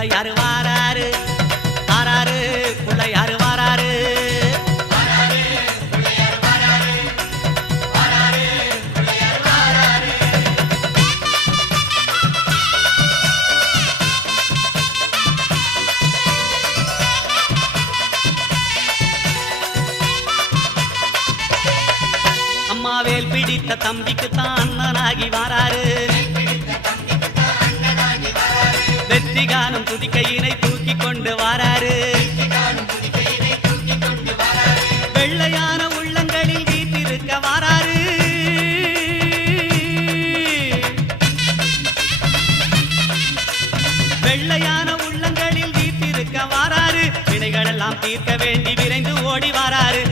புள்ளையாரு வாராரு வாராரு புள்ளையாரு வாராரு அம்மாவேல் பிடித்த தம்பிக்கு தான் அண்ணனாகி வாராரு வெற்றி காணும் துதிக்கையினை தூக்கி கொண்டு வாராரு வெள்ளையான உள்ளங்களில் வீட்டிருக்க வாராரு வெள்ளையான உள்ளங்களில் வீட்டிருக்க வாராரு வினைகளெல்லாம் தீர்க்க வேண்டி விரைந்து ஓடி வாராரு